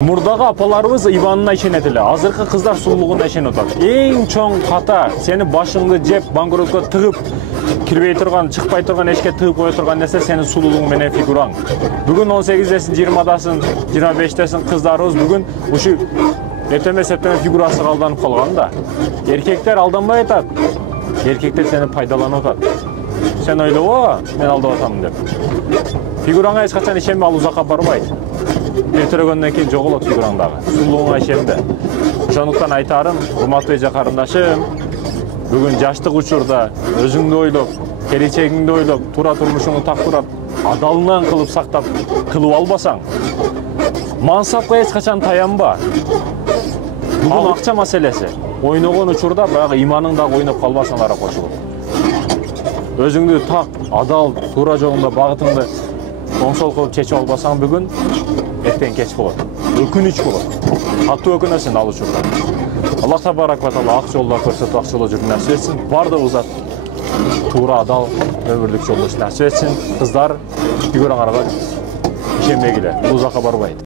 Мурдагы апаларыбыз ибанына ишенет эле. Азыркы кыздар сулуулугуна ишенип атат. Эң чоң ката сени башыңды жеп, банкротко тыгып, кирбей турган, чыкпай турган эшке тыгып кое турган нерсе сенин сулуулугуң менен фигураң. Бүгүн 18десиң, 20дасың, 25десиң кыздарыбыз бүгүн ушу эртеме септеме фигурасына алданып калган да. Эркектер алданбай атат. Эркектер сени пайдаланып атат. Сен ойлобо, мен алдап атамын деп. Фигураңа эч качан ишенме, ал узакка барбайт. Эртерөгөндөн кийин жоголот фигураңдагы. Сулуулугуңа ишенбе. Ошондуктан айтарым, урматтуу эже карындашым, бүгүн жаштык учурда өзүңдү ойлоп, келечегиңди ойлоп, туура турмушуңду тактурап, адалынан кылып сактап кылып албасаң, мансапка эч качан таянба. Бүгүн акча маселеси. Ойногон учурда баягы иманың дагы ойноп калбасына эле кошулуп. Өзүңдү так, адал, туура жолунда багытыңды оңсол кылып чечип албасаң бүгүн, эртең кеч болот. Өкүнүч болот. Катуу өкүнөсүң ал учурда. Аллах табарак ва таала ак жолдо көрсөтүп, ак жолдо жүрүп насип этсин. Бардыгыбызга зат туура, адал өмүрлүк жолдош насип этсин. Кыздар, фигураңарга ишенбегиле. Узакка барбайт.